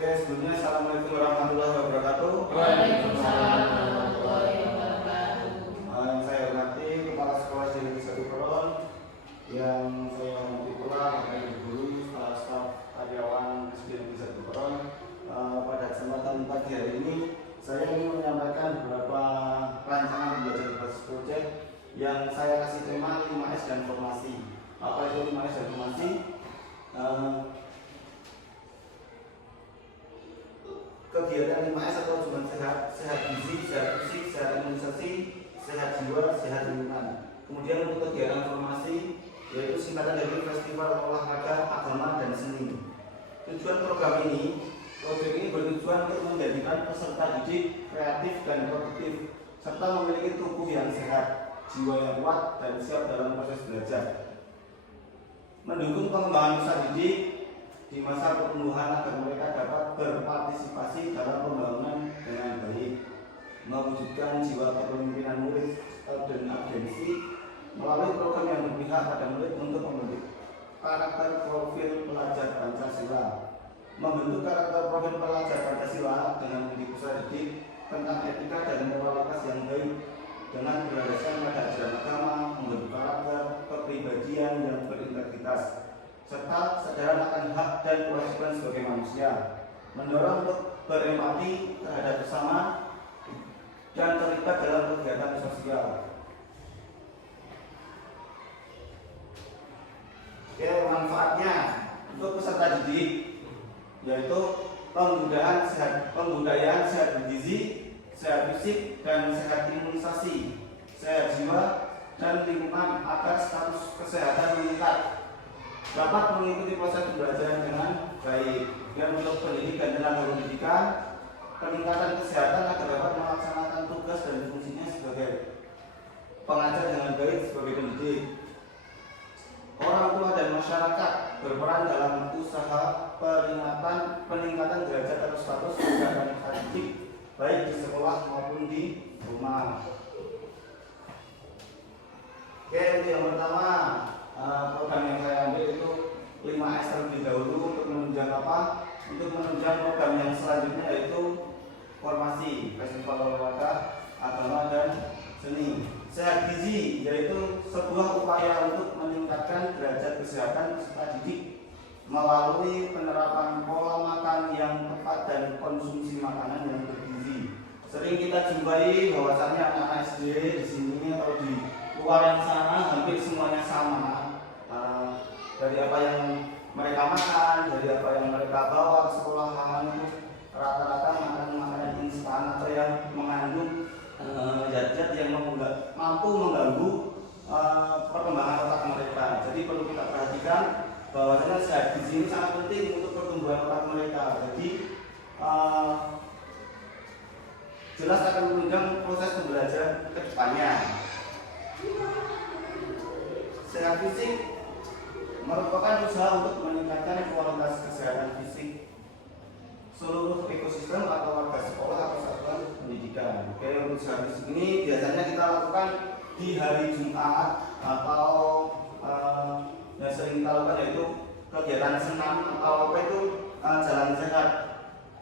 Oke, sebelumnya assalamualaikum warahmatullahi wabarakatuh. Waalaikumsalam warahmatullahi wabarakatuh. Yang saya hormati Kepala Sekolah Negeri 1 Peron, yang saya hormati pula Bapak Ibu Guru, kepala staf karyawan SD Negeri 1 Peron. Pada kesempatan pagi hari ini, saya ingin menyampaikan beberapa rancangan pembelajaran berbasis proyek yang saya kasih tema 5S dan formasi. Apa itu 5S dan formasi? Kegiatan 5S atau cuma sehat gizi, sehat fisik, sehat imunisasi, sehat jiwa, sehat lingkungan. Kemudian untuk kegiatan formasi, yaitu singkatan dari Festival Olahraga, Agama, dan Seni. Tujuan program ini, proyek ini bertujuan untuk menjadikan peserta didik kreatif dan produktif, serta memiliki tubuh yang sehat, jiwa yang kuat, dan siap dalam proses belajar. Mendukung pengembangan peserta didik di masa pertumbuhan agar mereka dapat berpartisipasi dalam pembangunan dengan baik, mewujudkan jiwa kepemimpinan murid dan agensi melalui program yang berpihak pada murid untuk membentuk karakter profil pelajar Pancasila, membentuk karakter profil pelajar Pancasila dengan mendidik peserta didik tentang etika dan moralitas yang baik dengan berlandaskan pada ajaran agama, membentuk karakter kepribadian yang berintegritas, serta kesadaran akan hak dan kewajiban sebagai manusia, mendorong untuk berempati terhadap sesama dan terlibat dalam kegiatan sosial. Oke, manfaatnya untuk peserta didik yaitu pembudayaan sehat bergizi, sehat fisik dan sehat imunisasi, sehat jiwa dan lingkungan agar status kesehatan meningkat, dapat mengikuti proses pembelajaran dengan baik. Dan untuk pendidikan dan tenaga pendidikan, peningkatan kesehatan agar dapat melaksanakan tugas dan fungsinya sebagai pengajar dengan baik sebagai pendidik. Orang tua dan masyarakat berperan dalam usaha peningkatan derajat atau status kesehatan didik baik di sekolah maupun di rumah. Oke, untuk yang pertama, program yang saya ambil itu 5S terlebih dahulu untuk menunjang apa? Untuk menunjang program yang selanjutnya yaitu formasi, Festival Olahraga, Agama, dan Seni. Sehat gizi yaitu sebuah upaya untuk meningkatkan derajat kesehatan peserta didik melalui penerapan pola makan yang tepat dan konsumsi makanan yang bergizi. Sering kita jumpai bahwasannya anak SD di sini atau di luar sana hampir semuanya sama. Dari apa yang mereka makan, dari apa yang mereka bawa ke sekolahan itu rata-rata makanan instan atau yang mengandung zat-zat yang mampu mengganggu perkembangan otak mereka. Jadi perlu kita perhatikan bahwasanya sehat gizi ini sangat penting untuk pertumbuhan otak mereka. Jadi jelas akan menunjang proses pembelajaran ke depannya. Sehat fisik merupakan usaha untuk meningkatkan kualitas kesehatan fisik seluruh ekosistem atau warga sekolah atau satuan pendidikan. Oke, untuk sehat fisik ini biasanya kita lakukan di hari Jumat atau yang sering kita lakukan yaitu kegiatan senam atau apa itu jalan sehat.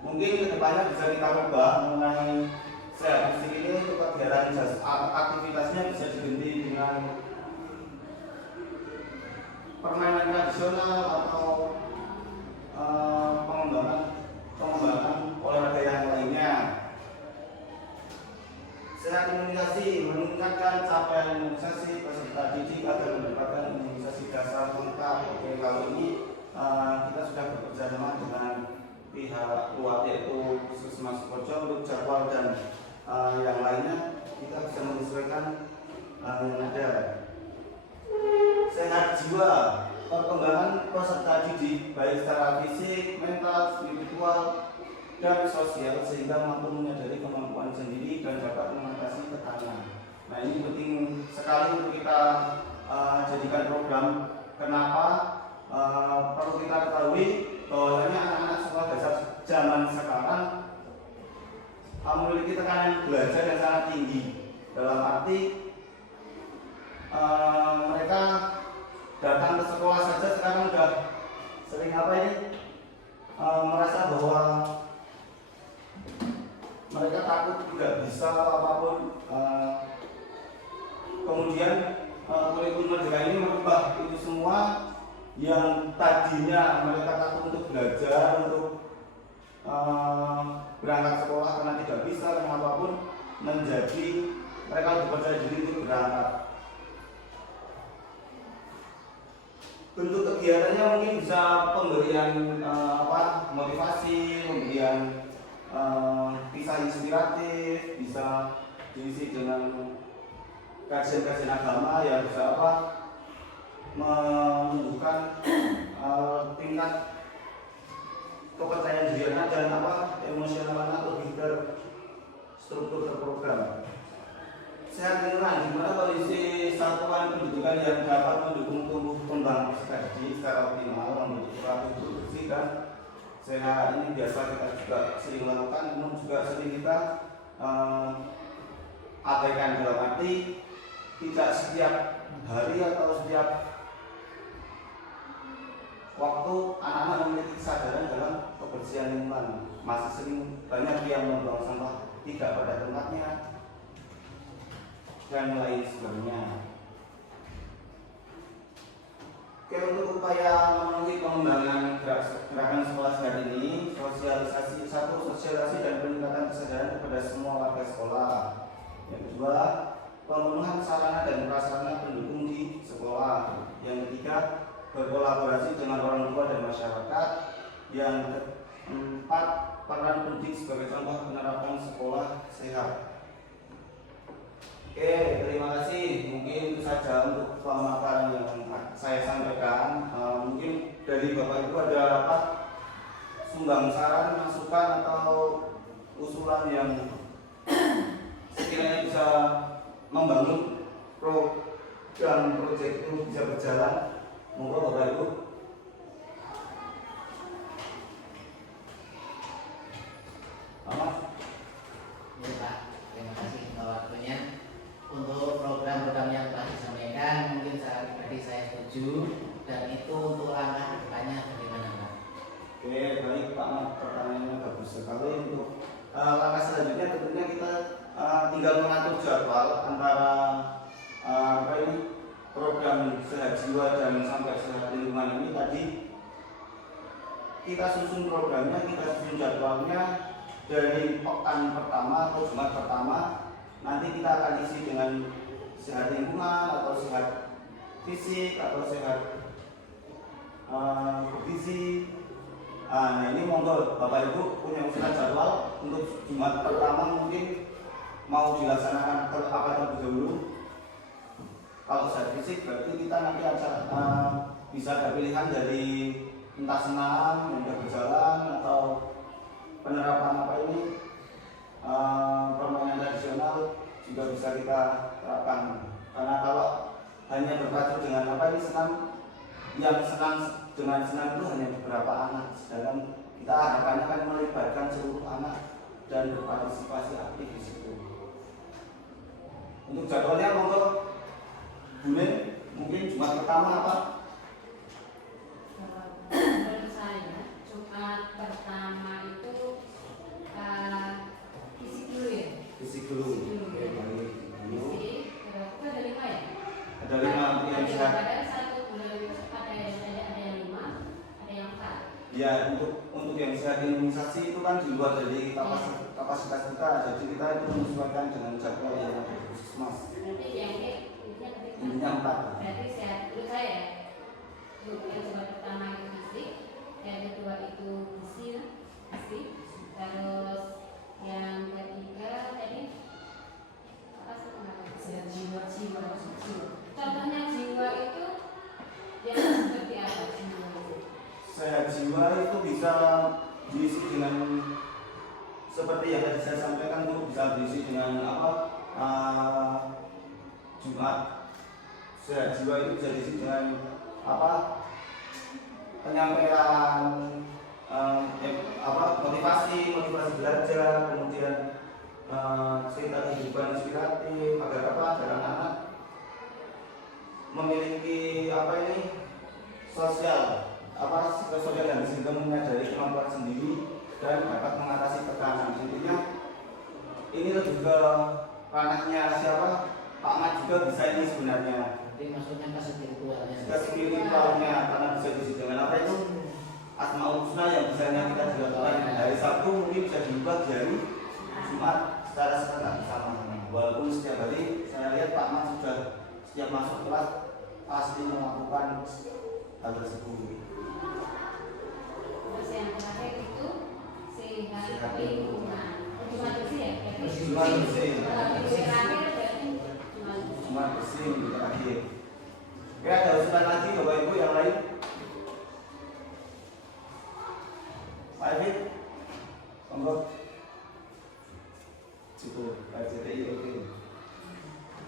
Mungkin kedepannya bisa kita ubah mengenai sehat fisik ini untuk kegiatan aktivitasnya bisa diganti dengan permainan tradisional atau pengembangan olahraga yang lainnya. Sehat imunisasi meningkatkan capaian imunisasi peserta didik agar mendapatkan imunisasi dasar lengkap. Oke, kalau ini kita sudah bekerja sama dengan pihak luar yaitu Puskesmas Sukoharjo untuk jadwal dan yang lainnya kita bisa menyesuaikan yang ada. Sehat jiwa, perkembangan peserta didik baik secara fisik, mental, spiritual, dan sosial sehingga mampu menyadari kemampuan sendiri dan dapat mengatasi tekanan. Nah, ini penting sekali untuk kita jadikan program. Kenapa? Perlu kita ketahui bahwasanya anak-anak sekolah dasar zaman sekarang memiliki tekanan belajar yang sangat tinggi. Dalam arti mereka datang ke sekolah saja sekarang sudah sering merasa bahwa bisa atau apapun. Kemudian kurikulum Merdeka ini merubah itu semua yang tadinya mereka takut untuk belajar, untuk berangkat sekolah karena tidak bisa karena apapun, menjadi mereka lebih percaya diri untuk berangkat. Bentuk kegiatannya mungkin bisa pemberian motivasi, pemberian kisah inspiratif, bisa diisi dengan kajian-kajian agama yang bisa menumbuhkan tingkat kepercayaan diri anak dan emosional anak lebih terstruktur, terprogram. Sehat lingkungan, di mana kondisi satuan pendidikan yang dapat mendukung tumbuh kembang peserta didik secara optimal, membentuk hidup bersih dan sehat. Ini biasa kita juga sering lakukan, namun juga sering kita abaikan, dalam arti tidak setiap hari atau setiap waktu anak-anak memiliki kesadaran dalam kebersihan lingkungan. Masih sering banyak yang membuang sampah tidak pada tempatnya dan lain sebagainya. Oke, untuk upaya memenuhi pengembangan gerakan sekolah sehat ini, sosialisasi dan peningkatan kesadaran kepada semua warga sekolah. Yang kedua, pemenuhan sarana dan prasarana pendukung di sekolah. Yang ketiga, berkolaborasi dengan orang tua dan masyarakat. Yang keempat, peran pendidik sebagai contoh penerapan sekolah sehat. Oke, terima kasih. Mungkin itu saja untuk pemaparan yang saya sampaikan. Mungkin dari Bapak Ibu ada sumbang saran, masukan atau usulan yang sekiranya bisa membangun program proyek itu bisa berjalan. Monggo Bapak Ibu. Ya Pak, terima kasih untuk waktunya. Untuk program-program yang telah disampaikan, mungkin secara pribadi saya setuju, dan itu untuk langkah kedepannya bagaimana Pak? Oke, baik Pak Ahmad, pertanyaannya bagus sekali. Untuk langkah selanjutnya tentunya kita tinggal mengatur jadwal antara program sehat jiwa dan sampai sehat lingkungan ini tadi. Kita susun programnya, kita susun jadwalnya dari pekan pertama atau Jumat pertama. Nanti kita akan isi dengan sehat lingkungan atau sehat fisik atau sehat bergizi. Nah ini monggo Bapak Ibu punya usulan jadwal untuk Jumat pertama mungkin mau dilaksanakan apa terlebih dahulu. Kalau sehat fisik berarti kita nanti bisa ada pilihan dari entah senam, mudah berjalan atau penerapan permainan tradisional juga bisa kita terapkan. Karena kalau hanya berpacu dengan senam, yang senang dengan senam itu hanya beberapa anak, sedangkan kita harapannya kan melibatkan seluruh anak dan berpartisipasi aktif di situ. Untuk jadwalnya monggo Bulen, mungkin Jumat pertama apa? Menurut saya Jumat pertama itu fisik dulu ya. Fisik dulu. Oke, baik. Fisik, itu ada 5 ya? Ada 5 yang sehat. Ada 1 bulan, ada yang 5, ada yang 4. Ya, untuk yang sehat imunisasi itu kan di luar dari kapasitas kita, jadi kita itu menyesuaikan dengan jadwal yang ada di puskesmas. Berarti yang Intinya 4. berarti sehat dulu saya. Yang Jumat pertama itu fisik, yang kedua itu gizi, terus yang ketiga tadi apa sih? Jiwa. Contohnya jiwa itu yang seperti apa jiwa? Sehat jiwa itu bisa diisi dengan seperti yang tadi saya sampaikan, itu bisa diisi dengan Jumat sehat jiwa itu bisa diisi dengan penyampaian motivasi belajar, kemudian cerita kehidupan inspiratif agar anak-anak memiliki sosial dan sehingga menyadari kemampuan sendiri dan dapat mengatasi tekanan. Intinya ini lebih ke ranahnya siapa? Pak Mat juga bisa ini sebenarnya. Jadi maksudnya ke spiritualnya. Ke spiritualnya, karena bisa diisi dengan apa itu? Asmaul Husna yang bisanya kita dilakukan hari Sabtu mungkin bisa diubah dari Jumat secara serentak bersama. Walaupun setiap hari saya lihat Pak Mat sudah setiap masuk kelas pasti melakukan hal tersebut. Terus yang terakhir itu sehat lingkungan. Cuma bersih ya? Cuma bersih. Kalau terakhir berarti Cuma bersih di terakhir. Oke, ada usulan lagi Bapak Ibu yang lain? Pak Ifit? Monggo. Cukup, RCTI oke.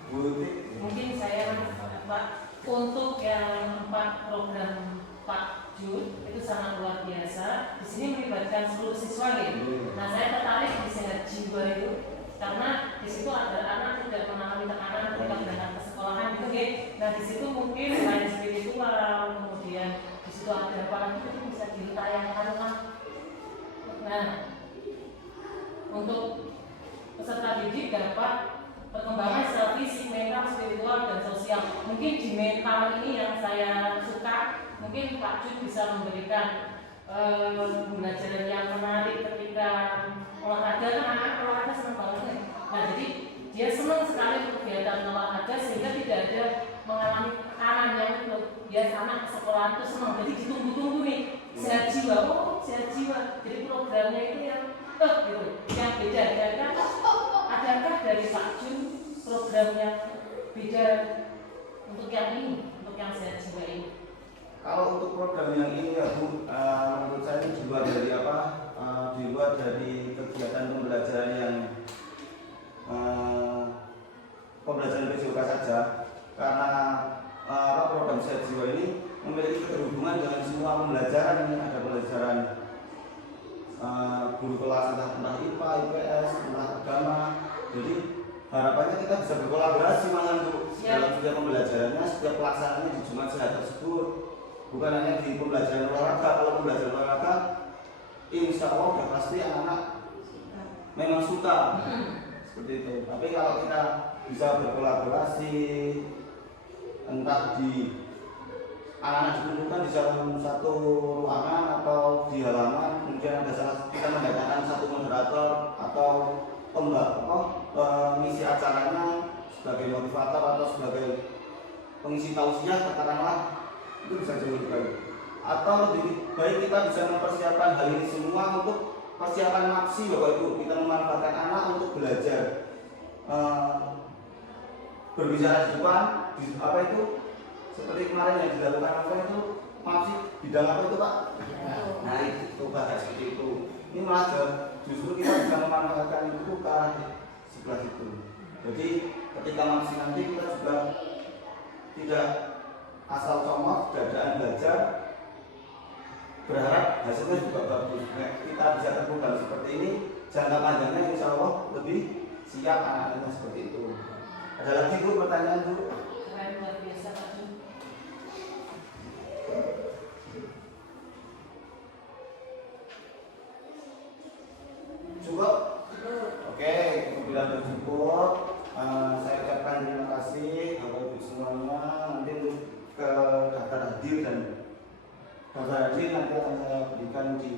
Bu Ifit? Mungkin saya Pak untuk yang 4 program Pak Jun itu sangat luar biasa. Di sini melibatkan seluruh siswa gitu. Nah saya tertarik di sehat jiwa itu karena di situ ada anak tidak mengalami tekanan ketika berangkat ke sekolahan gitu gitu. Nah di situ mungkin selain spiritual, kemudian di situ ada apa itu bisa ditayangkan lah. Nah untuk peserta didik dapat perkembangan secara fisik, mental, spiritual, dan sosial. Mungkin di mental ini yang saya suka, mungkin Pak Jun bisa memberikan pembelajaran yang menarik ketika olahraga. Kan anak olahraga senang banget ya. Nah jadi dia senang sekali kegiatan olahraga sehingga tidak ada mengalami tekanan yang itu. Dia anak ke sekolah itu senang. Jadi ditunggu-tunggu nih sehat jiwa. Oh sehat jiwa. Jadi programnya itu yang gitu, yang beda. Kan adakah dari Pak Jun program yang beda untuk yang ini, untuk yang sehat jiwa ini? Kalau untuk program yang ini ya Bu, menurut saya ini di luar dari apa? Di luar dari kegiatan pembelajaran yang pembelajaran PJOK saja, karena program sehat jiwa ini memiliki keterhubungan dengan semua pembelajaran. Ini ada pembelajaran guru kelas entah IPA, IPS, entah agama. Jadi harapannya kita bisa berkolaborasi malah untuk dalam setiap pembelajarannya, setiap pelaksanaannya di Jumat Sehat tersebut. Bukan hanya di pembelajaran olahraga. Kalau pembelajaran olahraga, insya Allah sudah pasti anak-anak memang suka seperti itu. Tapi kalau kita bisa berkolaborasi, entah di anak-anak dikumpulkan di dalam satu ruangan atau di halaman, kemudian ada kita mendatangkan satu moderator atau pengisi acaranya sebagai motivator atau sebagai pengisi tausiah katakanlah, itu bisa jauh lebih baik. Atau lebih baik kita bisa mempersiapkan hal ini semua untuk persiapan maksi Bapak Ibu. Kita memanfaatkan anak untuk belajar berbicara di depan, apa itu seperti kemarin yang dilakukan apa itu maksi bidang apa itu Pak? Nah itu bahas seperti itu. Ini malah justru kita bisa memanfaatkan itu ke arah sebelah itu. Jadi ketika maksi nanti kita juga tidak asal comot, dadaan belajar, berharap hasilnya juga bagus. Nah, kita bisa terbuka seperti ini, jangka panjangnya insya Allah lebih siap anak-anaknya seperti itu. Ada lagi Bu pertanyaan Bu? Keren, luar biasa Pak Jun. Cukup? Oke, apabila sudah cukup, saya ucapkan terima kasih Bapak Ibu semuanya. Nanti untuk ke daftar hadir dan daftar hadir nanti akan saya berikan di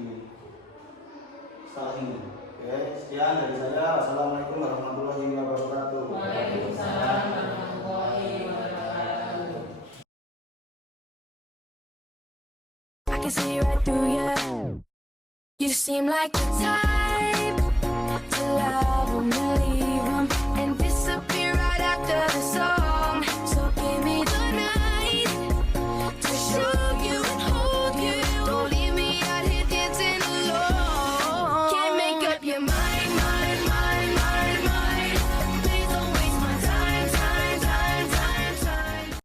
setelah ini. Oke, sekian dari saya. Wassalamualaikum warahmatullahi wabarakatuh. Waalaikumsalam warahmatullahi wabarakatuh. I can see right through you. You seem like the type to love a million